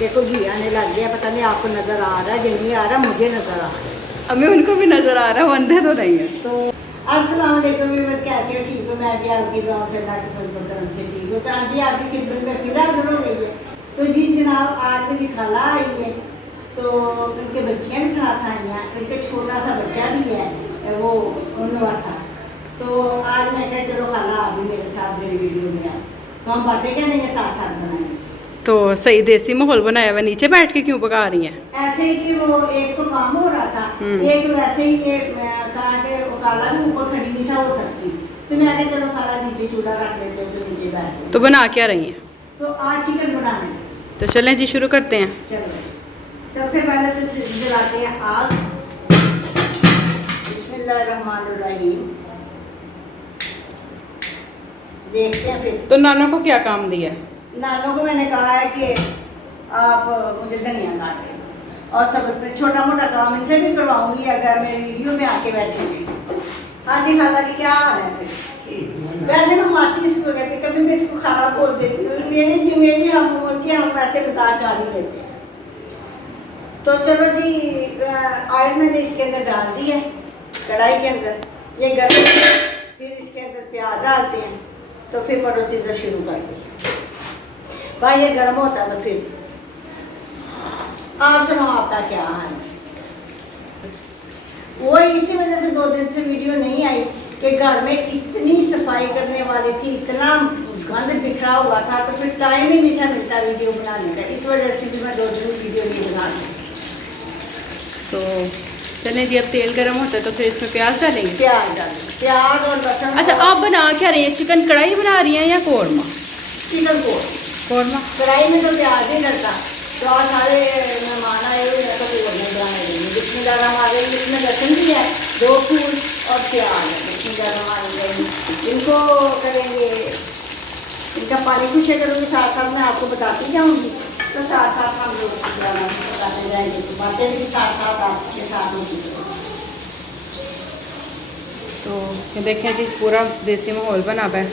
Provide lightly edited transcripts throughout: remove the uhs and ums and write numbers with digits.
देखो घी आने लग गया, पता नहीं आपको नज़र आ रहा है या नहीं आ रहा, मुझे नज़र आ रहा है। हमें उनको भी नज़र आ रहा है, वो अंधे तो नहीं है। तो अस्सलाम वालेकुम, बस कैसे हो? ठीक हो? मैं भी आपकी दुआ से अल्लाह के फजल करम से ठीक हूँ। तो आंटी आपकी खिदमत में फिर हाजिर हो गई है। तो जी जनाब, आज मेरी खाला आई है, तो उनके बच्चियाँ भी साथ आई हैं, उनके छोटा सा बच्चा भी है, वो नवासा। तो आज मैं कहा चलो खाला आप भी मेरे साथ मेरी वीडियो में आओ, तो हम बातें करेंगे, साथ साथ बनाएंगे। तो सही देसी माहौल बनाया हुआ, नीचे बैठ के क्यों पका रही हैं? ऐसे ही कि वो एक तो काम हो रहा था, एक वैसे ही ये कहा कि वो खाला भी ऊपर खड़ी नहीं था हो सकती, तो मैं कहा चलो खाला नीचे चूल्हा रख लेते हैं, तो नीचे बैठ गए। तो बना क्या रही हैं? तो आज चिकन बनाने। तो चलें जी, शुरू करते हैं। चलो सबसे पहले तो जलाते हैं आग। बिस्मिल्लाहिर्रहमानिर्रहीम। देखते हैं फिर। तो नाना को क्या काम दिया? नानों को मैंने कहा है कि आप मुझे धनिया काट दें और सब में छोटा मोटा काम इनसे भी करवाऊंगी अगर मेरी वीडियो में आके बैठेंगे। हाँ जी खाला जी, क्या हाल है? फिर वैसे मैं मासी इसको कहती, कभी मैं इसको खाना बोल देती हूँ, मेरी जी मेरी हम उम्र के हम वैसे बता जा ही लेते हैं। तो चलो जी, ऑयल मैंने इसके अंदर डाल दी है कढ़ाई के अंदर, ये गर्म, फिर इसके अंदर प्याज डालते हैं, तो फिर परोसीदा शुरू करते हैं। भाई ये गर्म होता है तो फिर आप सुनाओ आपका क्या हाल है? वो इसी वजह से 2 दिन से वीडियो नहीं आई कि घर में इतनी सफाई करने वाली थी, इतना गंद बिखरा हुआ था, तो फिर टाइम ही नहीं था मिलता वीडियो बनाने का। इस वजह से भी मैं 2 दिन वीडियो नहीं बना सकती। तो चलें जी, अब तेल गर्म होता है तो फिर इसमें प्याज डालेंगे। प्याज डालें, प्याज और लहसुन। अच्छा, आप बना क्या रही हैं? चिकन कढ़ाई बना रही हैं या कौरमा? चिकन को कौरमा। कढ़ाई में तो प्याज नहीं डलता, तो आज सारे मेहमान आए हुए हैं तो फिर वही बनाने देंगे। बिस्मिल्लाहिर्रहमानिर्रहीम। इसमें लहसुन भी है, 2 फूल और प्याज है। बिस्मिल्लाहिर्रहमानिर्रहीम। इनको करेंगे, इनका पानी कुछ करूँगी, साथ साथ मैं आपको बताती जाऊँगी, तो साथ साथ हम लोग बताते जाएंगे, तो बातें भी साथ साथ आपके साथ होती हैं। तो ये देखें जी, पूरा देसी माहौल बना हुआ है।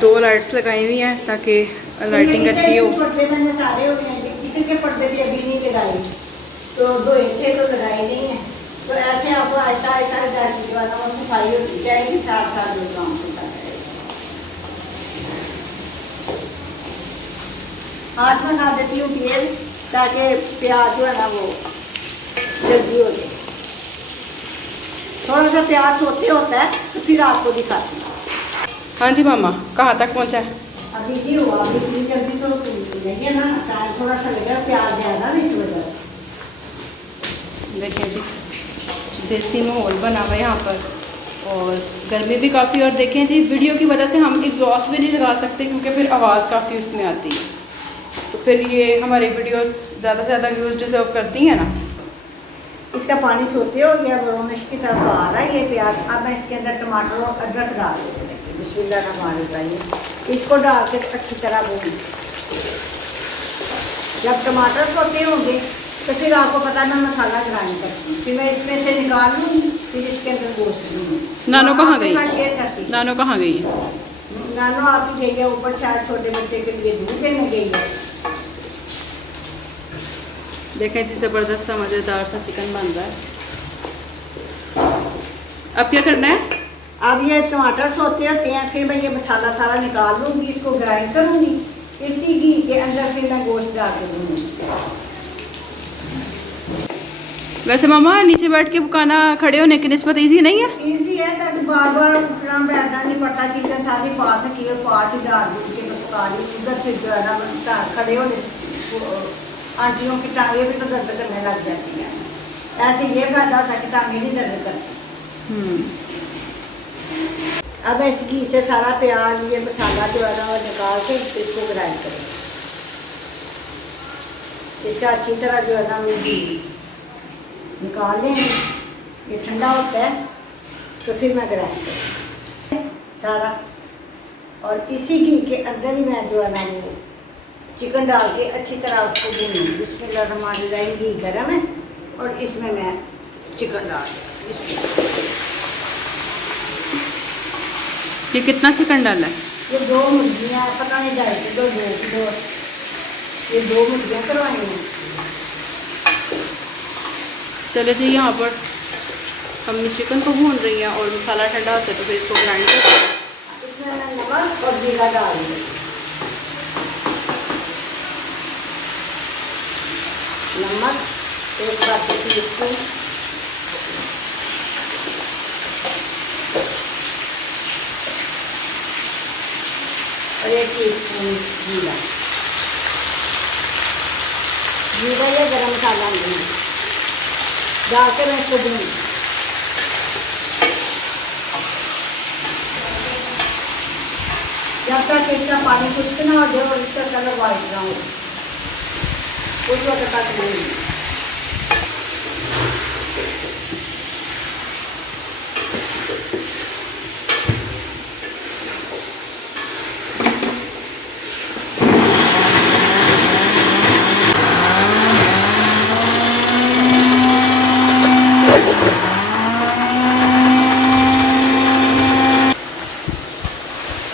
2 लाइट्स लगाई हुई हैं ताकि लाइटिंग अच्छी हो। पर्दे मैंने सारे हो गए हैं, किचन के पर्दे भी अभी नहीं लगाए, तो 2 थे तो लगाए नहीं हैं। तो ऐसे आपको आहिस्ता आहिस्ता जो है ना वो सफाई होती जाएगी, साथ साथ जो काम होता है। हाथ में खा देती हूँ तेल, ताकि प्याज जो है ना वो जल्दी हो जाए। थोड़ा सा प्याज होते होता है तो फिर आपको दिखाती हूँ। हाँ जी मामा, कहाँ तक पहुँचा है? अभी नहीं हुआ, अभी इतनी जल्दी तो नहीं है ना, टाइम थोड़ा सा लगेगा, प्याज ज़्यादा ना इस वजह से। देखें जी, देसी माहौल बना हुआ है यहाँ पर, और गर्मी भी काफ़ी। और देखें जी, वीडियो की वजह से हम एग्जॉस्ट भी नहीं लगा सकते क्योंकि फिर आवाज़ काफ़ी उसमें आती है, तो फिर ये हमारी वीडियोस ज़्यादा से ज़्यादा व्यूज़ डिजर्व करती हैं ना। इसका पानी सोते हो गया, ब्राउनिश की तरफ तो आ रहा है ये प्याज। अब मैं इसके अंदर टमाटर और अदरक डाल देती हूँ। बिस्मिल्लाहिर्रहमानिर्रहीम। इसको डाल के अच्छी तरह भून। जब टमाटर सोते होंगे तो फिर आपको पता है मैं मसाला ग्राइंड करती हूँ, फिर मैं इसमें से निकाल लूँगी, फिर इसके अंदर गोश्त दूँगी। नानो कहाँ गई? शेयर करती हूँ। नानो कहाँ गई है? नानो आपकी गई है ऊपर, शायद छोटे बच्चे के लिए दूध देने गई है। देखें जी, ज़बरदस्त सा मज़ेदार सा चिकन बन रहा है। अब क्या करना है? अब ये टमाटर सोते होते हैं, फिर मैं ये मसाला सारा निकाल लूँगी, इसको ग्राइंड करूँगी, इसी घी के अंदर फिर मैं गोश्त डाल के दूँगी। वैसे मामा, नीचे बैठ के पकाना खड़े होने की निस्बत ईजी नहीं है? ईजी है, ताकि बार बार उठना बैठना नहीं पड़ता, चीज़ें सारी पास की और पास ही डाल दी के पका ली। उधर फिर जो है ना खड़े होने, आंटियों की टांगें भी तो दर्द करने लग जाती हैं। ऐसे ये फायदा होता है कि टांगें नहीं दर्द करती। अब इस घी से सारा प्याज ये मसाला जो है ना वो निकाल के इसको ग्राइंड करें। इसका अच्छी तरह जो है ना वो घी निकाल लेंगे, ये ठंडा होता है तो फिर मैं ग्राइंड करूँ सारा, और इसी घी के अंदर ही मैं जो है ना वो चिकन डाल के अच्छी तरह उसको भूनूंगी। बिस्मिल्लाहिर्रहमानिर्रहीम। घी गर्म है और इसमें मैं चिकन डाल दूँ। ये कितना चिकन डाला है? ये 2 मुर्गियाँ, पता नहीं 2.5 किलो, 2 किलो। ये 2 मुर्गियाँ करवाई हैं। चलो जी, यहाँ पर हम चिकन को भून रही हैं और मसाला ठंडा होता है तो फिर इसको ग्राइंड करते हैं। इसमें मैं नमक और जीरा डाल दूँ। नमक 1 बाटी टीस्पून, और 1 टीस्पून जीरा। जीरा या गरम मसाला नहीं डाल के मैं इसको भून। जब तक इसका पानी खुश्क ना हो जाए और इसका कलर वाइट ना हो, उस वक्त तक नहीं।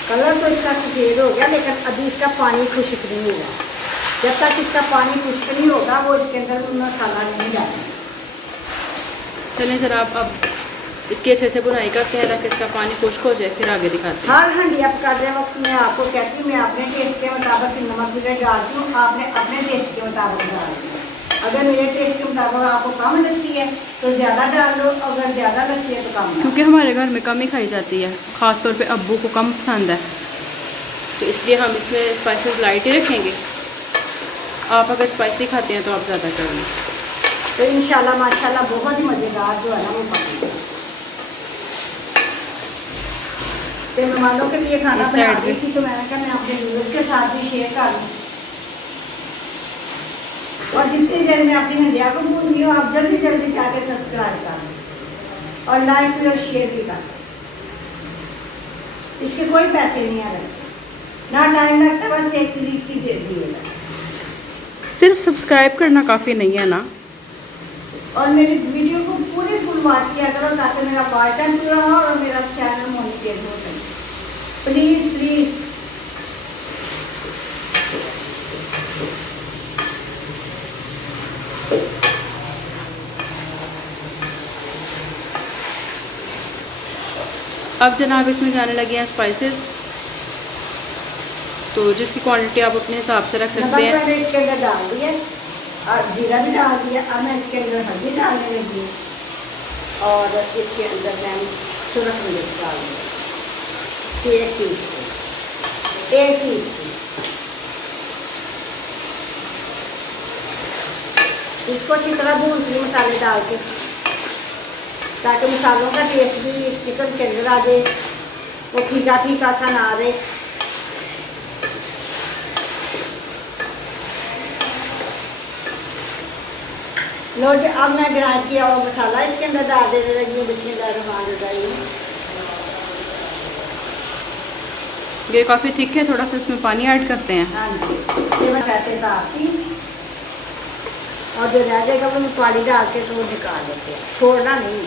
कलर तो इसका सफ़ेद हो गया, लेकिन अभी इसका पानी खुश्क नहीं हुआ। जब तक इसका पानी खुश्क नहीं होगा वो इसके अंदर मसाला नहीं डालें। चलें जरा आप अब इसकी अच्छे से बुनाई करते हैं ताकि इसका पानी खुश्क हो जाए, फिर आगे दिखाते हैं। हर हंडिया पकाते वक्त मैं आपको कहती हूँ, मैं अपने टेस्ट के मुताबिक नमक मिर्च डालती हूँ, आपने अपने टेस्ट के मुताबिक डालती हूँ। अगर मेरे टेस्ट के मुताबिक आपको कम लगती है तो ज़्यादा डाल लो, अगर ज़्यादा लगती है तो कम। क्योंकि हमारे घर में कम ही खाई जाती है, ख़ास तौर पे अब्बू को कम पसंद है, तो इसलिए हम इसमें स्पाइसेस लाइट ही रखेंगे। आप अगर स्पाइसी खाते हैं तो आप ज़्यादा कर लें। तो इंशाल्लाह माशाल्लाह बहुत ही मज़ेदार जो है ना वो पकड़ी। तो मेहमानों के लिए खाना बना रही थी तो मैंने कहा मैं अपने व्यूअर्स के साथ भी शेयर कर लूँ। और जितनी देर में अपनी हंडिया को भून रही हूँ, आप जल्दी जल्दी जाके सब्सक्राइब कर लें और लाइक भी और शेयर भी कर। इसके कोई पैसे नहीं आ रहे, ना टाइम लगता, बस एक क्लिक की दे दिएगा। सिर्फ सब्सक्राइब करना काफ़ी नहीं है ना। और मेरी वीडियो को पूरी फुल वॉच किया करो ताकि मेरा पार्ट टाइम पूरा हो और मेरा चैनल मोनिटाइज हो सके। Please please. अब जनाब इसमें जाने लगे हैं स्पाइसेस, तो जिसकी क्वांटिटी आप अपने हिसाब से रख सकते हैं। मैंने इसके अंदर डाल दिया और जीरा भी डाल दिया। अब मैं इसके अंदर हल्दी डालने लगी हूँ और इसके अंदर मैं सुरख मिर्च डाल दूँगी 1 टीस्पून। 1 टीस्पून। इसको अच्छी तरह भूनती हूँ मसाले डाल के, ताकि मसालों का टेस्ट भी चिकन के अंदर आ जाए, वो फीका फीका सा ना रहे। लो जी, अब मैं ग्राइंड किया हुआ मसाला इसके अंदर डाल देने लगी हूँ। बिस्मिल्लाहिर्रहमानिर्रहीम। ये काफ़ी थिक है, थोड़ा सा इसमें पानी ऐड करते हैं। हाँ जी, ये मैं कैसे डालती और जो रह जाएगा वो मैं पानी डाल के तो वो निकाल देते हैं, छोड़ना नहीं।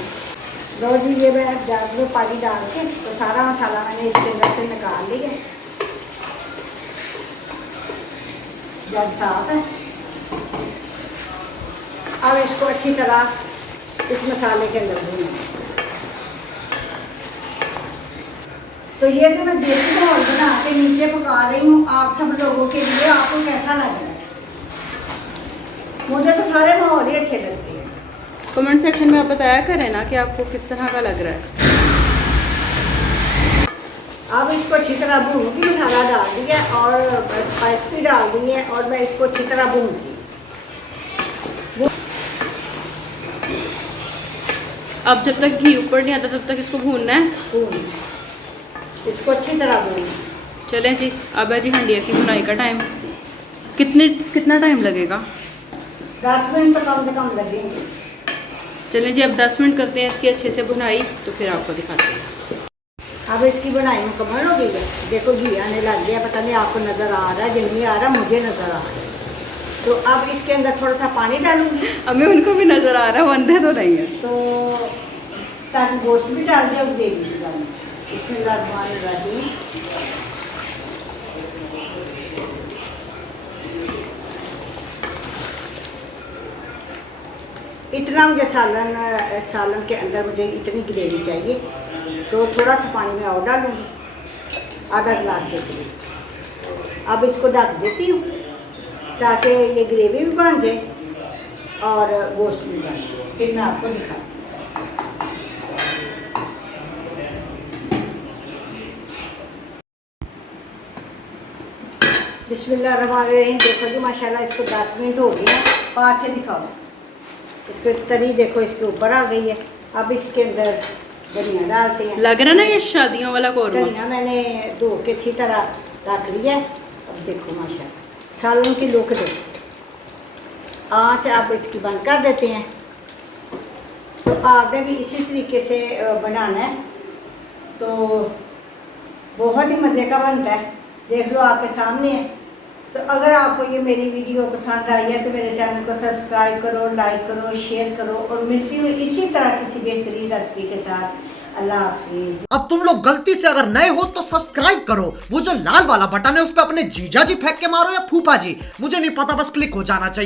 लो जी, ये मैं जब में पानी डाल के तो सारा मसाला मैंने इसके अंदर से निकाल लिया। जब साफ है, अब इसको अच्छी तरह इस मसाले के अंदर भूनें। तो ये जो मैं देसी माहौल बना के नीचे पका रही हूँ आप सब लोगों के लिए, आपको कैसा लग रहा है? मुझे तो सारे माहौल ही अच्छे लगते हैं। कमेंट सेक्शन में आप बताया करें ना कि आपको किस तरह का लग रहा है। अब इसको अच्छी तरह भूनूंगी, मसाला डाल दिया और स्पाइस भी डाल दी है और मैं इसको अच्छी तरह भूनूंगी। अब जब तक घी ऊपर नहीं आता तब तक इसको भूनना है। इसको अच्छी तरह भून। चलें जी, अब है जी हंडिया की बुनाई का टाइम। कितना टाइम लगेगा? 10 मिनट तो कम से कम लगेंगे। चलें जी, अब 10 मिनट करते हैं इसकी अच्छे से बुनाई, तो फिर आपको दिखाते हैं। अब इसकी बुनाई मुकम्मल हो गई है। देखो घी आने लग गया, पता नहीं आपको नज़र आ रहा है, जब नहीं आ रहा मुझे नज़र आ रहा है। तो अब इसके अंदर थोड़ा सा पानी डालूंगी। हमें उनको भी नज़र आ रहा है, वो अंधे तो नहीं है। तो ताकि गोश्त भी डाल दिया, ग्रेवी भी डाल दी। बिस्मिल्लाहिर्रहमानिर्रहीम। इतना मुझे सालन के अंदर मुझे इतनी ग्रेवी चाहिए, तो थोड़ा सा पानी में और डालूँगी, आधा गिलास के करीब। अब इसको ढक देती हूँ ताकि ये ग्रेवी भी बन जाए और गोश्त भी बन जाए। फिर मैं आपको दिखाती हूँ। बिस्मिल्लाहिर्रहमानिर्रहीम। देखो जी माशाल्लाह इसको 10 मिनट हो गए हैं। पास से दिखाओ, इसको तरी देखो इसके ऊपर आ गई है। अब इसके अंदर धनिया डालते हैं। लग रहा ना ये शादियों वाला कौरमा। धनिया मैंने धो के अच्छी तरह रख लिया है। अब देखो माशाल्लाह सालन की लुक देखो। आँच आप इसकी बंद कर देते हैं। तो आपने भी इसी तरीके से बनाना है, तो बहुत ही मज़े का बनता है। देख लो आपके सामने है। तो अगर आपको ये मेरी वीडियो पसंद आई है तो मेरे चैनल को सब्सक्राइब करो, लाइक करो, शेयर करो, और मिलती हुई इसी तरह किसी बेहतरीन रेसिपी के साथ। अल्लाह हाफिज। अब तुम लोग गलती से अगर नए हो तो सब्सक्राइब करो, वो जो लाल वाला बटन है उस पर अपने जीजा जी फेंक के मारो या फूफा जी, मुझे नहीं पता, बस क्लिक हो जाना चाहिए।